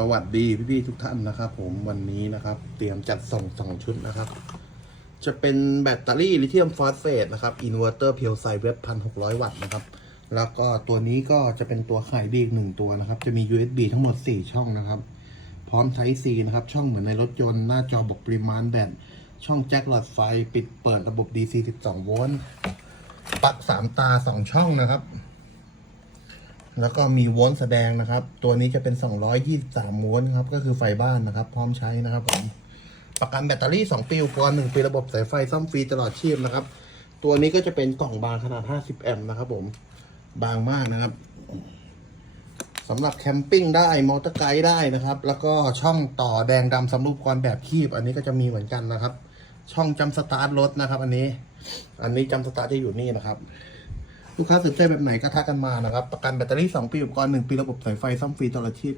สวัสดีพี่ๆทุกท่านนะครับ ผมวันนี้นะครับ เตรียมจัดส่งสองชุดนะครับ จะเป็นแบตเตอรี่ลิเธียมฟอสเฟตนะครับอินเวอร์เตอร์เพียวไซเว็บพันหกร้อยวัตต์นะครับ แล้วก็ตัวนี้ก็จะเป็นตัวขายดีอีกหนึ่งตัวนะครับ จะมี USB ทั้งหมด 4 ช่องนะครับ พร้อม Type C นะครับ ช่องเหมือนในรถยนต์หน้าจอบอกปริมาณแบตช่องแจ็คหลอดไฟ ปิดเปิดระบบ DC 12 โวลต์ปลั๊ก3ตา 2 ช่องนะครับ แล้วก็มีโวลต์แสดงนะครับ ตัวนี้จะเป็น 223โวลต์ครับก็คือไฟบ้านนะครับ พร้อมใช้นะครับผมประกันแบตเตอรี่ 2 ปีอุปกรณ์1ปีระบบสายไฟซ่อมฟรีตลอดชีพนะครับ ตัวนี้ก็จะเป็นกล่องบางขนาด 50 แอมป์นะครับผมบางมากนะครับสำหรับแคมปิ้งได้มอเตอร์ไกด์ได้นะครับ แล้วก็ช่องต่อแดงดำสำรูปกรแบบคีบ อันนี้ก็จะมีเหมือนกันนะครับ ช่องจำสตาร์ทรถนะครับ อันนี้ อันนี้จำสตาร์ทจะอยู่นี่นะครับ ลูกค้าสนใจแบบไหนก็ทักกันมานะครับ ประกันแบตเตอรี่ 2 ปีอุปกรณ์ 1 ปีระบบสายไฟซ่อมฟรีตลอดชีพ